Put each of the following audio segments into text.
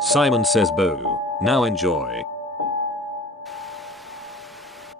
Simon says boo. Now enjoy.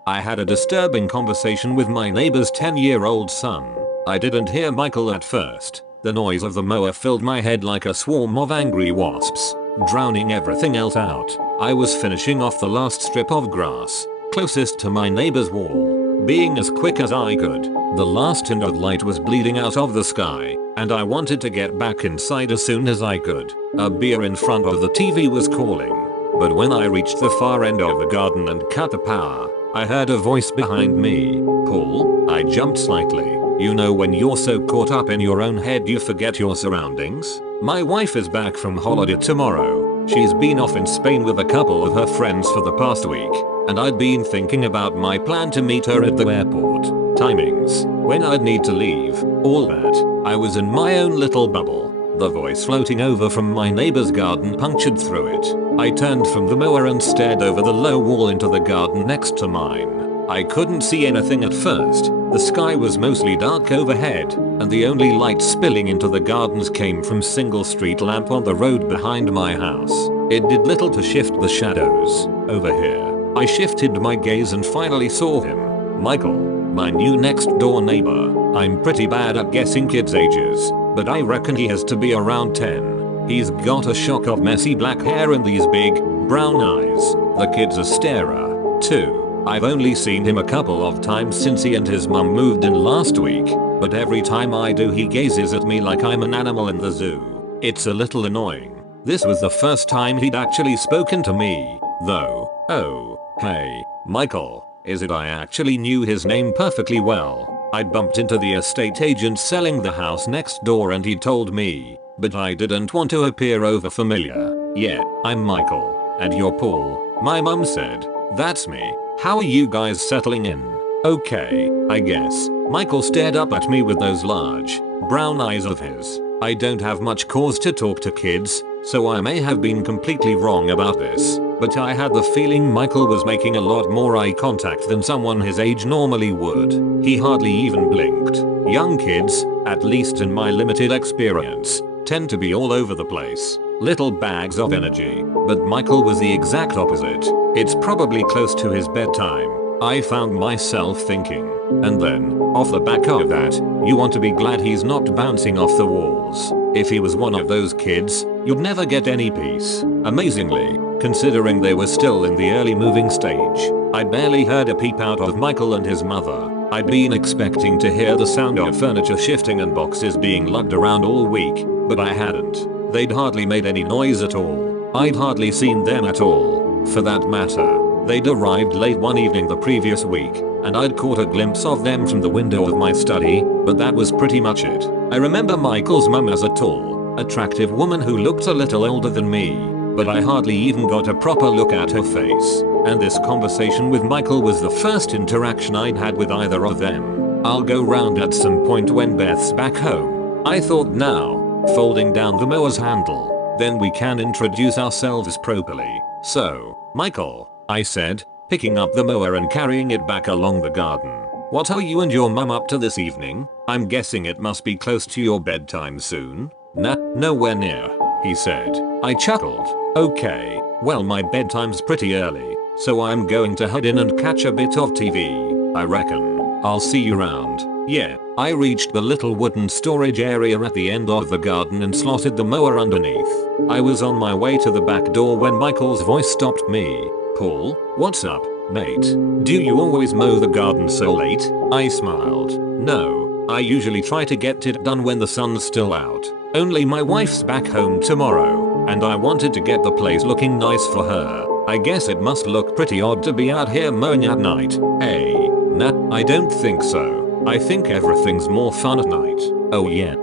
I had a disturbing conversation with my neighbor's 10-year-old son. I didn't hear Michael at first. The noise of the mower filled my head like a swarm of angry wasps, drowning everything else out. I was finishing off the last strip of grass, closest to my neighbor's wall, being as quick as I could. The last hint of light was bleeding out of the sky, and I wanted to get back inside as soon as I could. A beer in front of the TV was calling, but when I reached the far end of the garden and cut the power, I heard a voice behind me. Paul? I jumped slightly. You know when you're so caught up in your own head you forget your surroundings? My wife is back from holiday tomorrow. She's been off in Spain with a couple of her friends for the past week, and I'd been thinking about my plan to meet her at the airport. Timings, when I'd need to leave, all that. I was in my own little bubble. The voice floating over from my neighbor's garden punctured through it. I turned from the mower and stared over the low wall into the garden next to mine. I couldn't see anything at first. The sky was mostly dark overhead, and the only light spilling into the gardens came from single street lamp on the road behind my house. It did little to shift the shadows. Over here, I shifted my gaze and finally saw him. Michael, my new next door neighbor. I'm pretty bad at guessing kids' ages, but I reckon he has to be around 10. He's got a shock of messy black hair and these big, brown eyes. The kid's a starer, too. I've only seen him a couple of times since he and his mum moved in last week, but every time I do he gazes at me like I'm an animal in the zoo. It's a little annoying. This was the first time he'd actually spoken to me, though. Oh, hey, Michael, is it? I actually knew his name perfectly well. I'd bumped into the estate agent selling the house next door and he told me, but I didn't want to appear overfamiliar. Yeah, I'm Michael, and you're Paul, my mum said. That's me. How are you guys settling in? Okay, I guess. Michael stared up at me with those large, brown eyes of his. I don't have much cause to talk to kids, so I may have been completely wrong about this, but I had the feeling Michael was making a lot more eye contact than someone his age normally would. He hardly even blinked. Young kids, at least in my limited experience, tend to be all over the place. Little bags of energy, but Michael was the exact opposite. It's probably close to his bedtime, I found myself thinking. And then, off the back of that, you want to be glad he's not bouncing off the walls. If he was one of those kids, you'd never get any peace. Amazingly, considering they were still in the early moving stage, I barely heard a peep out of Michael and his mother. I'd been expecting to hear the sound of furniture shifting and boxes being lugged around all week, but I hadn't. They'd hardly made any noise at all. I'd hardly seen them at all, for that matter. They'd arrived late one evening the previous week, and I'd caught a glimpse of them from the window of my study, but that was pretty much it. I remember Michael's mum as a tall, attractive woman who looked a little older than me, but I hardly even got a proper look at her face, and this conversation with Michael was the first interaction I'd had with either of them. I'll go round at some point when Beth's back home, I thought now, folding down the mower's handle. Then we can introduce ourselves properly. So, Michael, I said, picking up the mower and carrying it back along the garden. What are you and your mum up to this evening? I'm guessing it must be close to your bedtime soon. Nah, nowhere near, he said. I chuckled. Okay, well my bedtime's pretty early, so I'm going to head in and catch a bit of TV, I reckon. I'll see you round. Yeah, I reached the little wooden storage area at the end of the garden and slotted the mower underneath. I was on my way to the back door when Michael's voice stopped me. Paul, what's up, mate? Do you always mow the garden so late? I smiled. No, I usually try to get it done when the sun's still out. Only my wife's back home tomorrow, and I wanted to get the place looking nice for her. I guess it must look pretty odd to be out here mowing at night, eh? Nah, I don't think so. I think everything's more fun at night. Oh yeah,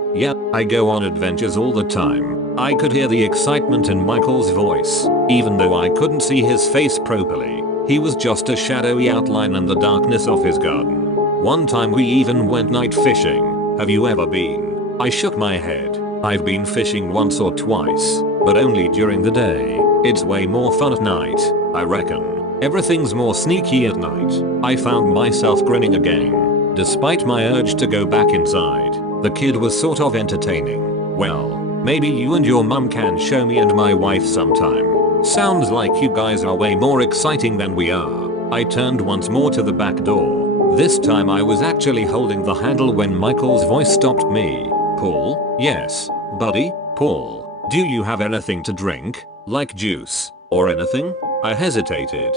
I go on adventures all the time. I could hear the excitement in Michael's voice, even though I couldn't see his face properly. He was just a shadowy outline in the darkness of his garden. One time we even went night fishing. Have you ever been? I shook my head. I've been fishing once or twice, but only during the day. It's way more fun at night, I reckon. Everything's more sneaky at night. I found myself grinning again. Despite my urge to go back inside, the kid was sort of entertaining. Well, Maybe you and your mum can show me and my wife sometime. Sounds like you guys are way more exciting than we are. I turned once more to the back door. This time I was actually holding the handle when Michael's voice stopped me. Paul? Yes, buddy? Paul, do you have anything to drink? Like juice? Or anything? I hesitated.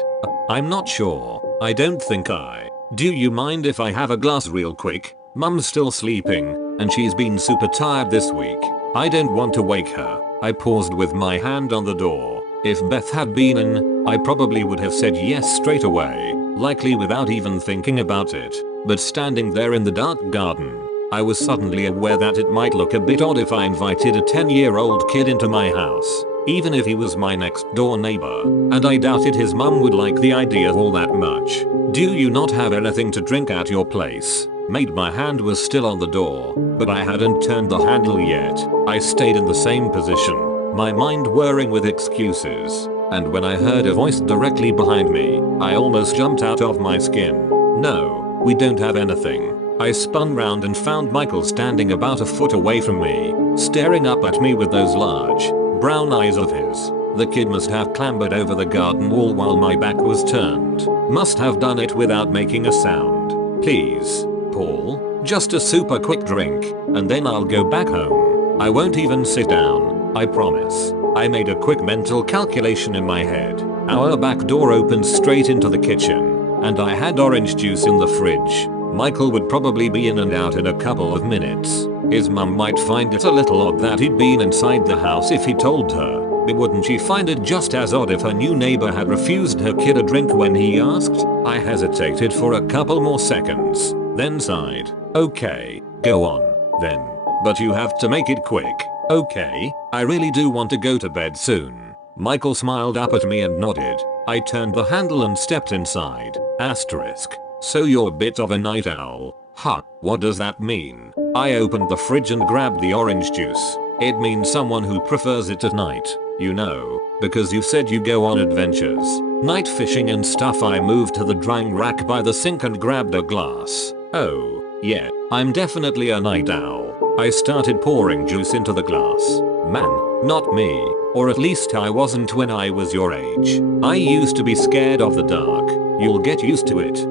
I'm not sure. I don't think I. Do you mind if I have a glass real quick? Mum's still sleeping, and she's been super tired this week. I don't want to wake her. I paused with my hand on the door. If Beth had been in, I probably would have said yes straight away, likely without even thinking about it. But standing there in the dark garden, I was suddenly aware that it might look a bit odd if I invited a 10-year-old kid into my house, even if he was my next door neighbor, and I doubted his mum would like the idea all that much. Do you not have anything to drink at your place? My hand was still on the door, but I hadn't turned the handle yet. I stayed in the same position, my mind whirring with excuses, and when I heard a voice directly behind me, I almost jumped out of my skin. No, we don't have anything. I spun round and found Michael standing about a foot away from me, staring up at me with those large, brown eyes of his. The kid must have clambered over the garden wall while my back was turned. Must have done it without making a sound. Please, Paul, just a super quick drink, and then I'll go back home. I won't even sit down, I promise. I made a quick mental calculation in my head. Our back door opened straight into the kitchen, and I had orange juice in the fridge. Michael would probably be in and out in a couple of minutes. His mum might find it a little odd that he'd been inside the house if he told her. But wouldn't she find it just as odd if her new neighbor had refused her kid a drink when he asked? I hesitated for a couple more seconds, then sighed. Okay, go on, then. But you have to make it quick. Okay, I really do want to go to bed soon. Michael smiled up at me and nodded. I turned the handle and stepped inside. Asterisk. So you're a bit of a night owl. Huh, what does that mean? I opened the fridge and grabbed the orange juice. It means someone who prefers it at night, you know, because you said you go on adventures, night fishing and stuff. I moved to the drying rack by the sink and grabbed a glass. Oh, yeah, I'm definitely a night owl. I started pouring juice into the glass. Man, not me, or at least I wasn't when I was your age. I used to be scared of the dark. You'll get used to it.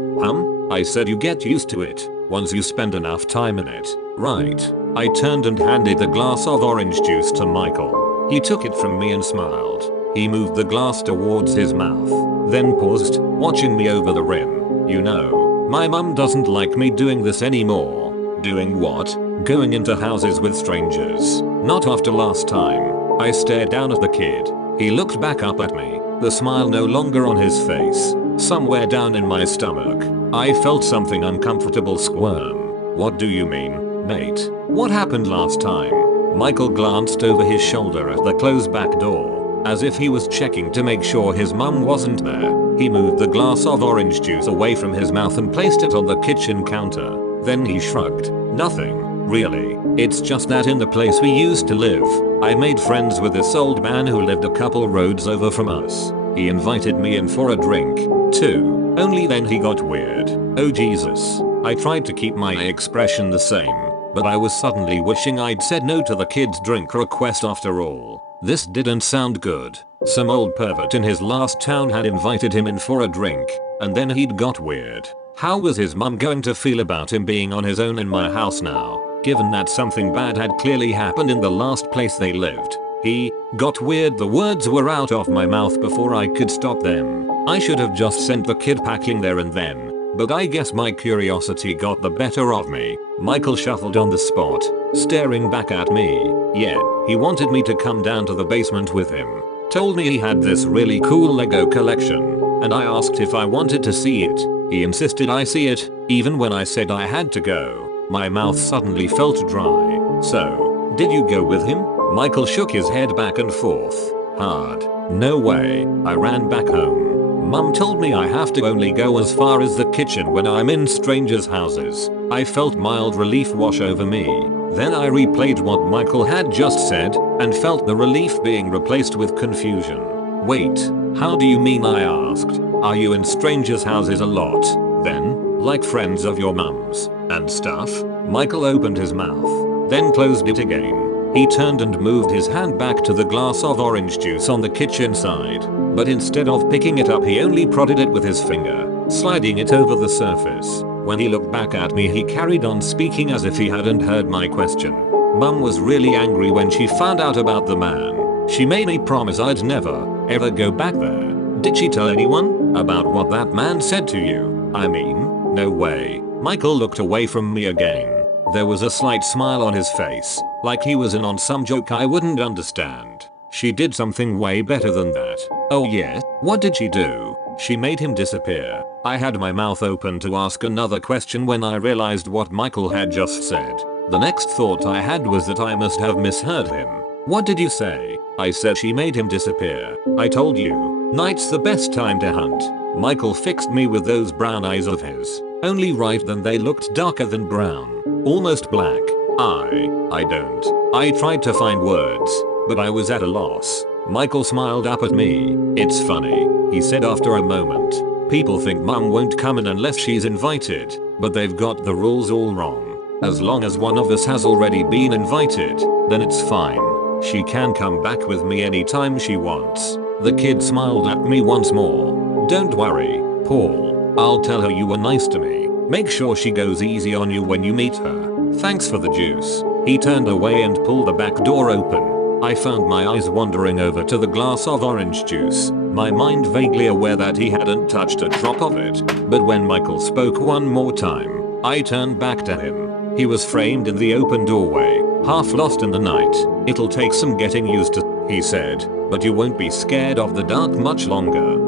I said you get used to it, once you spend enough time in it. Right. I turned and handed the glass of orange juice to Michael. He took it from me and smiled. He moved the glass towards his mouth, then paused, watching me over the rim. You know, my mum doesn't like me doing this anymore. Doing what? Going into houses with strangers. Not after last time. I stared down at the kid. He looked back up at me, the smile no longer on his face. Somewhere down in my stomach, I felt something uncomfortable squirm. What do you mean, mate? What happened last time? Michael glanced over his shoulder at the closed back door, as if he was checking to make sure his mum wasn't there. He moved the glass of orange juice away from his mouth and placed it on the kitchen counter. Then he shrugged. Nothing, really. It's just that in the place we used to live, I made friends with this old man who lived a couple roads over from us. He invited me in for a drink, too. Only then he got weird. Oh Jesus. I tried to keep my expression the same, but I was suddenly wishing I'd said no to the kid's drink request after all. This didn't sound good. Some old pervert in his last town had invited him in for a drink, and then he'd got weird. How was his mum going to feel about him being on his own in my house now, given that something bad had clearly happened in the last place they lived? He got weird. The words were out of my mouth before I could stop them. I should have just sent the kid packing there and then, but I guess my curiosity got the better of me. Michael shuffled on the spot, staring back at me. Yeah, he wanted me to come down to the basement with him. Told me he had this really cool Lego collection, and I asked if I wanted to see it. He insisted I see it, even when I said I had to go. My mouth suddenly felt dry. So, did you go with him? Michael shook his head back and forth. Hard. No way. I ran back home. Mum told me I have to only go as far as the kitchen when I'm in strangers' houses. I felt mild relief wash over me. Then I replayed what Michael had just said, and felt the relief being replaced with confusion. Wait, how do you mean? I asked. Are you in strangers' houses a lot, then? Like friends of your mum's, and stuff? Michael opened his mouth, then closed it again. He turned and moved his hand back to the glass of orange juice on the kitchen side, but instead of picking it up he only prodded it with his finger, sliding it over the surface. When he looked back at me he carried on speaking as if he hadn't heard my question. Mum was really angry when she found out about the man. She made me promise I'd never, ever go back there. Did she tell anyone about what that man said to you? I mean, no way. Michael looked away from me again. There was a slight smile on his face, like he was in on some joke I wouldn't understand. She did something way better than that. Oh yeah? What did she do? She made him disappear. I had my mouth open to ask another question when I realized what Michael had just said. The next thought I had was that I must have misheard him. What did you say? I said she made him disappear. I told you, night's the best time to hunt. Michael fixed me with those brown eyes of his. Only right then they looked darker than brown. Almost black. I don't. I tried to find words, but I was at a loss. Michael smiled up at me. It's funny, he said after a moment. People think Mum won't come in unless she's invited, but they've got the rules all wrong. As long as one of us has already been invited, then it's fine. She can come back with me anytime she wants. The kid smiled at me once more. Don't worry, Paul. I'll tell her you were nice to me. Make sure she goes easy on you when you meet her. Thanks for the juice. He turned away and pulled the back door open. I found my eyes wandering over to the glass of orange juice, my mind vaguely aware that he hadn't touched a drop of it. But when Michael spoke one more time, I turned back to him. He was framed in the open doorway, half lost in the night. It'll take some getting used to, he said, but you won't be scared of the dark much longer.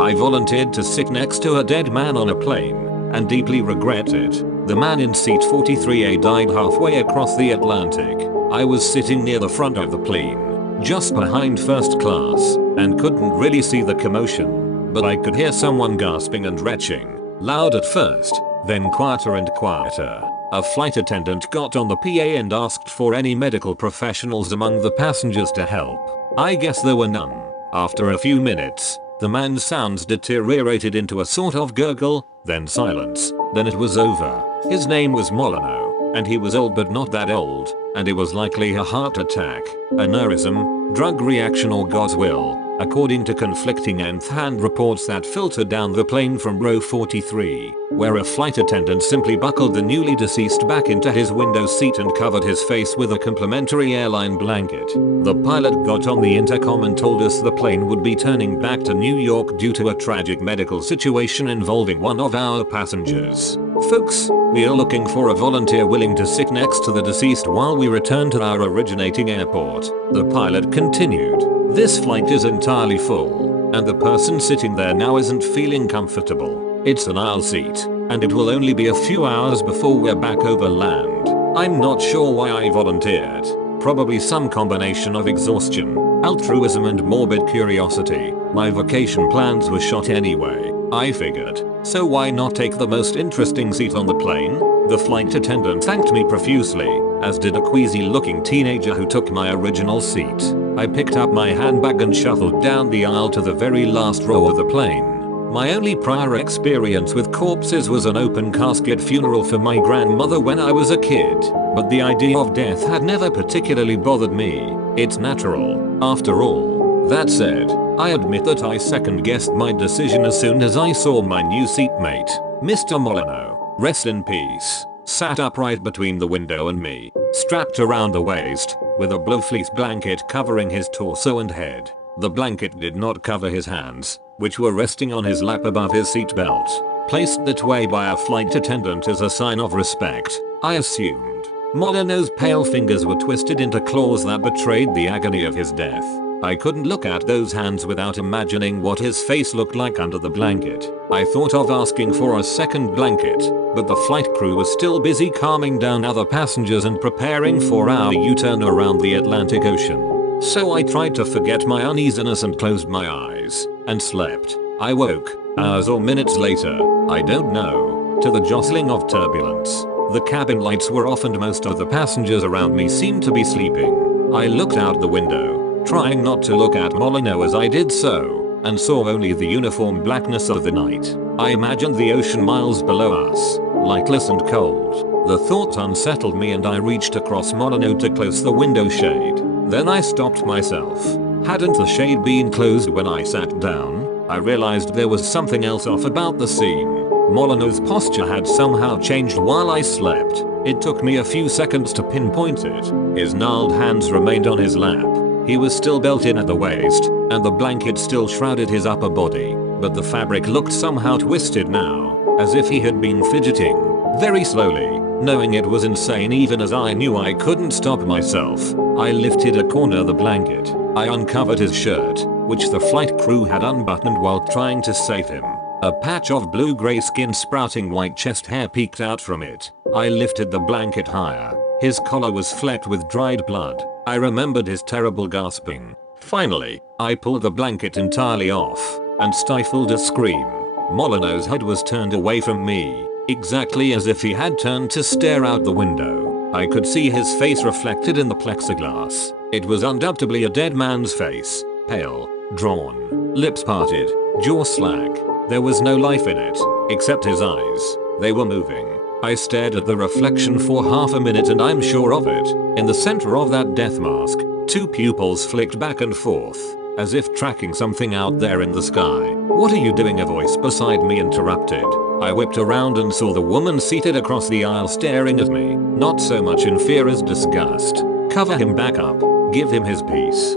I volunteered to sit next to a dead man on a plane, and deeply regret it. The man in seat 43A died halfway across the Atlantic. I was sitting near the front of the plane, just behind first class, and couldn't really see the commotion, but I could hear someone gasping and retching, loud at first, then quieter and quieter. A flight attendant got on the PA and asked for any medical professionals among the passengers to help. I guess there were none. After a few minutes, the man's sounds deteriorated into a sort of gurgle, then silence, then it was over. His name was Molyneux, and he was old but not that old, and it was likely a heart attack, aneurysm, drug reaction or God's will, according to conflicting nth-hand reports that filtered down the plane from row 43, where a flight attendant simply buckled the newly deceased back into his window seat and covered his face with a complimentary airline blanket. The pilot got on the intercom and told us the plane would be turning back to New York due to a tragic medical situation involving one of our passengers. Folks, we are looking for a volunteer willing to sit next to the deceased while we return to our originating airport. The pilot continued. This flight is entirely full, and the person sitting there now isn't feeling comfortable. It's an aisle seat, and it will only be a few hours before we're back over land. I'm not sure why I volunteered. Probably some combination of exhaustion, altruism and morbid curiosity. My vacation plans were shot anyway, I figured. So why not take the most interesting seat on the plane? The flight attendant thanked me profusely, as did a queasy looking teenager who took my original seat. I picked up my handbag and shuffled down the aisle to the very last row of the plane. My only prior experience with corpses was an open casket funeral for my grandmother when I was a kid, but the idea of death had never particularly bothered me. It's natural, after all. That said, I admit that I second-guessed my decision as soon as I saw my new seatmate, Mr. Molyneux, rest in peace, sat upright between the window and me, strapped around the waist, with a blue fleece blanket covering his torso and head. The blanket did not cover his hands, which were resting on his lap above his seatbelt. Placed that way by a flight attendant as a sign of respect, I assumed. Molyneux's pale fingers were twisted into claws that betrayed the agony of his death. I couldn't look at those hands without imagining what his face looked like under the blanket. I thought of asking for a second blanket, but the flight crew was still busy calming down other passengers and preparing for our U-turn around the Atlantic Ocean. So I tried to forget my uneasiness and closed my eyes, and slept. I woke, hours or minutes later, I don't know, to the jostling of turbulence. The cabin lights were off and most of the passengers around me seemed to be sleeping. I looked out the window, trying not to look at Molyneux as I did so, and saw only the uniform blackness of the night. I imagined the ocean miles below us, lightless and cold, The thought unsettled me and I reached across Molyneux to close the window shade. Then I stopped myself. Hadn't the shade been closed when I sat down? I realized there was something else off about the scene. Molyneux's posture had somehow changed while I slept. It took me a few seconds to pinpoint it. His gnarled hands remained on his lap. He was still belted at the waist, and the blanket still shrouded his upper body, but the fabric looked somehow twisted now, as if he had been fidgeting. Very slowly, knowing it was insane even as I knew I couldn't stop myself, I lifted a corner of the blanket. I uncovered his shirt, which the flight crew had unbuttoned while trying to save him. A patch of blue-gray skin sprouting white chest hair peeked out from it. I lifted the blanket higher. His collar was flecked with dried blood. I remembered his terrible gasping. Finally, I pulled the blanket entirely off and stifled a scream. Molyneux's head was turned away from me, exactly as if he had turned to stare out the window. I could see his face reflected in the plexiglass. It was undoubtedly a dead man's face. Pale, drawn, lips parted, jaw slack. There was no life in it, except his eyes. They were moving. I stared at the reflection for half a minute and I'm sure of it. In the center of that death mask, two pupils flicked back and forth, as if tracking something out there in the sky. "What are you doing?" a voice beside me interrupted. I whipped around and saw the woman seated across the aisle staring at me, not so much in fear as disgust. "Cover him back up. Give him his peace.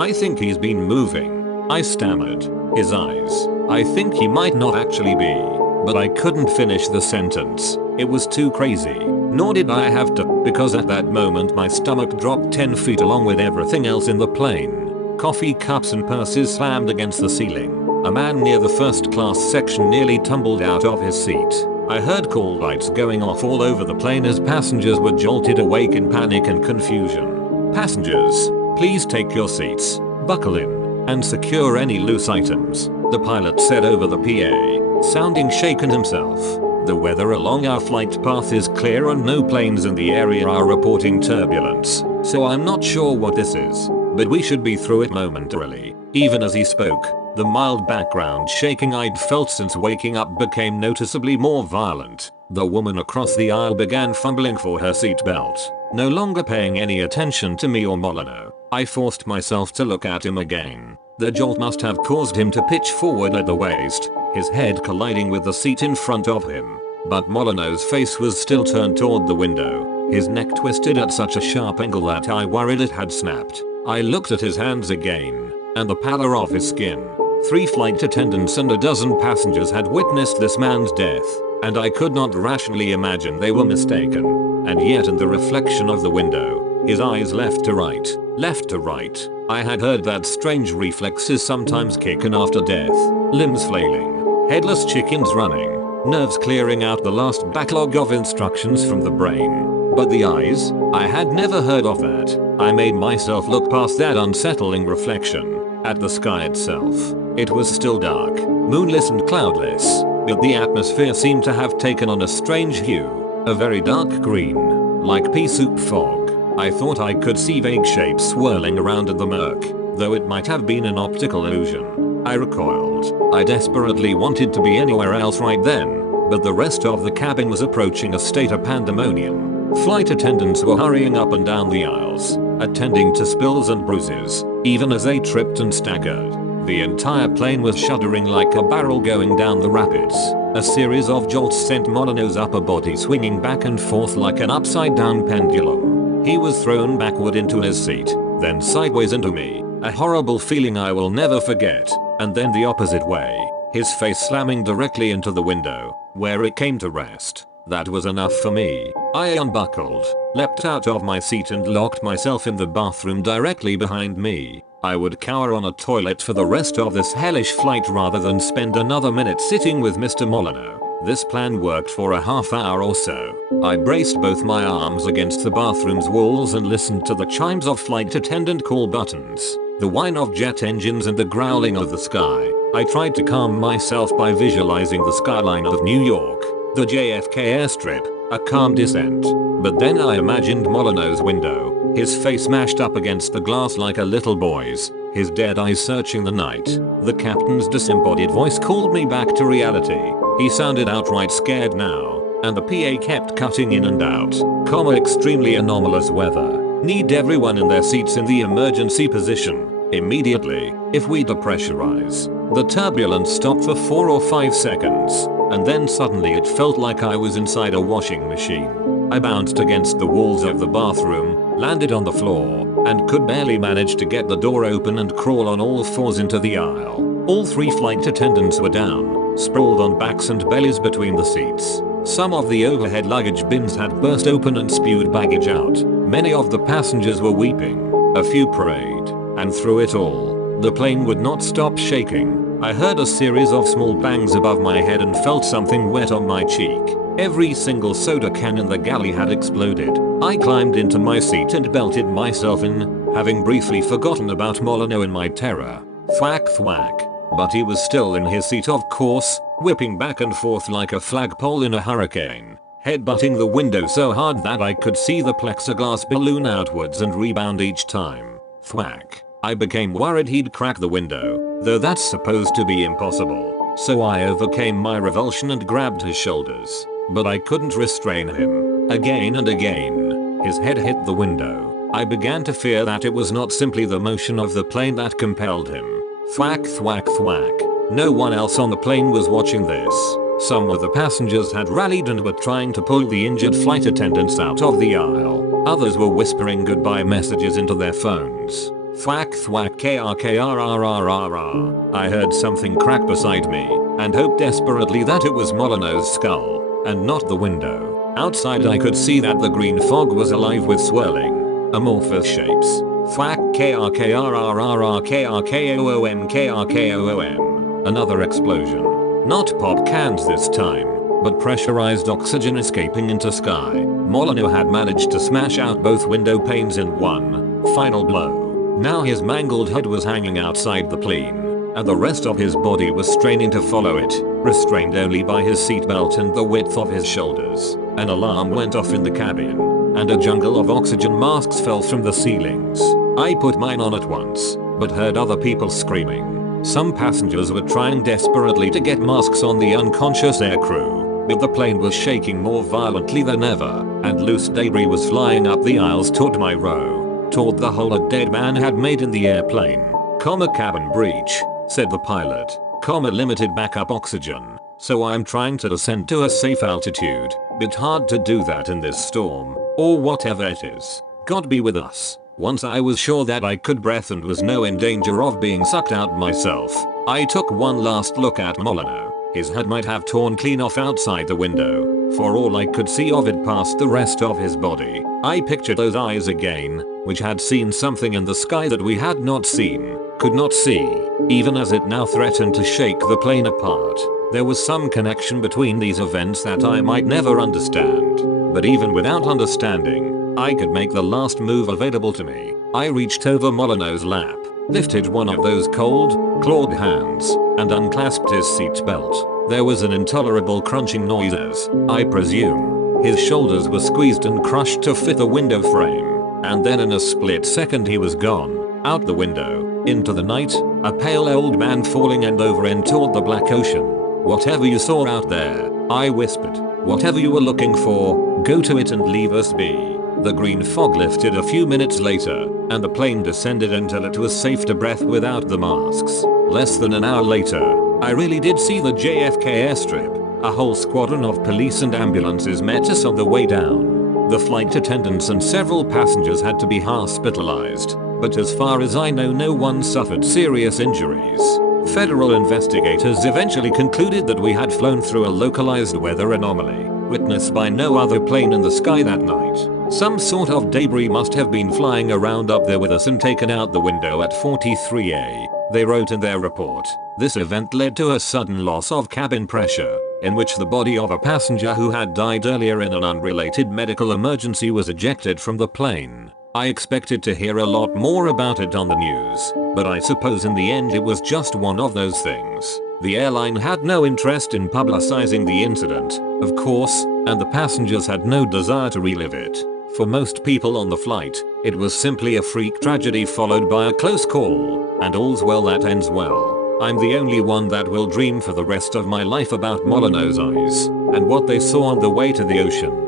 I think he's been moving." I stammered. "His eyes. I think he might not actually be." But I couldn't finish the sentence. It was too crazy. Nor did I have to, because at that moment my stomach dropped 10 feet along with everything else in the plane. Coffee cups and purses slammed against the ceiling. A man near the first class section nearly tumbled out of his seat. I heard call lights going off all over the plane as passengers were jolted awake in panic and confusion. "Passengers, please take your seats, buckle in, and secure any loose items," the pilot said over the PA, sounding shaken himself. "The weather along our flight path is clear and no planes in the area are reporting turbulence, so I'm not sure what this is, but we should be through it momentarily." Even as he spoke, the mild background shaking I'd felt since waking up became noticeably more violent. The woman across the aisle began fumbling for her seatbelt, no longer paying any attention to me or Molyneux. I forced myself to look at him again. The jolt must have caused him to pitch forward at the waist, his head colliding with the seat in front of him. But Molyneux's face was still turned toward the window, his neck twisted at such a sharp angle that I worried it had snapped. I looked at his hands again, and the pallor of his skin. 3 flight attendants and a dozen passengers had witnessed this man's death, and I could not rationally imagine they were mistaken. And yet in the reflection of the window, his eyes left to right. I had heard that strange reflexes sometimes kick in after death. Limbs flailing, headless chickens running, nerves clearing out the last backlog of instructions from the brain. But the eyes? I had never heard of that. I made myself look past that unsettling reflection, at the sky itself. It was still dark, moonless and cloudless, but the atmosphere seemed to have taken on a strange hue, a very dark green, like pea soup fog. I thought I could see vague shapes swirling around in the murk, though it might have been an optical illusion. I recoiled. I desperately wanted to be anywhere else right then, but the rest of the cabin was approaching a state of pandemonium. Flight attendants were hurrying up and down the aisles, attending to spills and bruises, even as they tripped and staggered. The entire plane was shuddering like a barrel going down the rapids. A series of jolts sent Molyneux's upper body swinging back and forth like an upside-down pendulum. He was thrown backward into his seat, then sideways into me, a horrible feeling I will never forget, and then the opposite way, his face slamming directly into the window, where it came to rest. That was enough for me. I unbuckled, leapt out of my seat and locked myself in the bathroom directly behind me. I would cower on a toilet for the rest of this hellish flight rather than spend another minute sitting with Mr. Molyneux. This plan worked for a half hour or so. I braced both my arms against the bathroom's walls and listened to the chimes of flight attendant call buttons, the whine of jet engines and the growling of the sky. I tried to calm myself by visualizing the skyline of New York, the JFK airstrip, a calm descent. But then I imagined Molyneux's window, his face mashed up against the glass like a little boy's, his dead eyes searching the night. The captain's disembodied voice called me back to reality. He sounded outright scared now, and the PA kept cutting in and out. Extremely anomalous weather. Need everyone in their seats in the emergency position. Immediately. If we depressurize. The turbulence stopped for 4 or 5 seconds, and then suddenly it felt like I was inside a washing machine. I bounced against the walls of the bathroom, landed on the floor, and could barely manage to get the door open and crawl on all fours into the aisle. All 3 flight attendants were down, sprawled on backs and bellies between the seats. Some of the overhead luggage bins had burst open and spewed baggage out. Many of the passengers were weeping. A few prayed. And through it all, the plane would not stop shaking. I heard a series of small bangs above my head and felt something wet on my cheek. Every single soda can in the galley had exploded. I climbed into my seat and belted myself in, having briefly forgotten about Molyneux in my terror. Thwack thwack. But he was still in his seat, of course, whipping back and forth like a flagpole in a hurricane, headbutting the window so hard that I could see the plexiglass balloon outwards and rebound each time. Thwack. I became worried he'd crack the window, though that's supposed to be impossible. So I overcame my revulsion and grabbed his shoulders. But I couldn't restrain him. Again and again, his head hit the window. I began to fear that it was not simply the motion of the plane that compelled him. Thwack thwack thwack. No one else on the plane was watching this. Some of the passengers had rallied and were trying to pull the injured flight attendants out of the aisle. Others were whispering goodbye messages into their phones. Thwack thwack krrrrrrr. I heard something crack beside me and hoped desperately that it was Molyneux's skull and not the window. Outside I could see that the green fog was alive with swirling, amorphous shapes. Thwack krkrrrkrkoom. Another explosion. Not pop cans this time, but pressurized oxygen escaping into sky. Molyneux had managed to smash out both window panes in one final blow. Now his mangled head was hanging outside the plane, and the rest of his body was straining to follow it, restrained only by his seatbelt and the width of his shoulders. An alarm went off in the cabin, and a jungle of oxygen masks fell from the ceilings. I put mine on at once, but heard other people screaming. Some passengers were trying desperately to get masks on the unconscious aircrew, but the plane was shaking more violently than ever, and loose debris was flying up the aisles toward my row. Toward the hole a dead man had made in the airplane. Cabin breach, said the pilot. Limited backup oxygen. So I'm trying to descend to a safe altitude. Bit hard to do that in this storm, or whatever it is. God be with us. Once I was sure that I could breathe and was no in danger of being sucked out myself, I took one last look at Molyneux. His head might have torn clean off outside the window. For all I could see of it past the rest of his body. I pictured those eyes again, which had seen something in the sky that we had not seen, could not see, even as it now threatened to shake the plane apart. There was some connection between these events that I might never understand. But even without understanding, I could make the last move available to me. I reached over Molyneux's lap, lifted one of those cold, clawed hands, and unclasped his seatbelt. There was an intolerable crunching noise as, I presume, his shoulders were squeezed and crushed to fit the window frame. And then in a split second he was gone, out the window, into the night, a pale old man falling end over end toward the black ocean. Whatever you saw out there, I whispered, whatever you were looking for, go to it and leave us be. The green fog lifted a few minutes later, and the plane descended until it was safe to breathe without the masks. Less than an hour later, I really did see the JFK airstrip. A whole squadron of police and ambulances met us on the way down. The flight attendants and several passengers had to be hospitalized, but as far as I know no one suffered serious injuries. Federal investigators eventually concluded that we had flown through a localized weather anomaly, witnessed by no other plane in the sky that night. Some sort of debris must have been flying around up there with us and taken out the window at 43A, they wrote in their report. This event led to a sudden loss of cabin pressure, in which the body of a passenger who had died earlier in an unrelated medical emergency was ejected from the plane. I expected to hear a lot more about it on the news, but I suppose in the end it was just one of those things. The airline had no interest in publicizing the incident, of course, and the passengers had no desire to relive it. For most people on the flight, it was simply a freak tragedy followed by a close call, and all's well that ends well. I'm the only one that will dream for the rest of my life about Molyneux's eyes. and what they saw on the way to the ocean.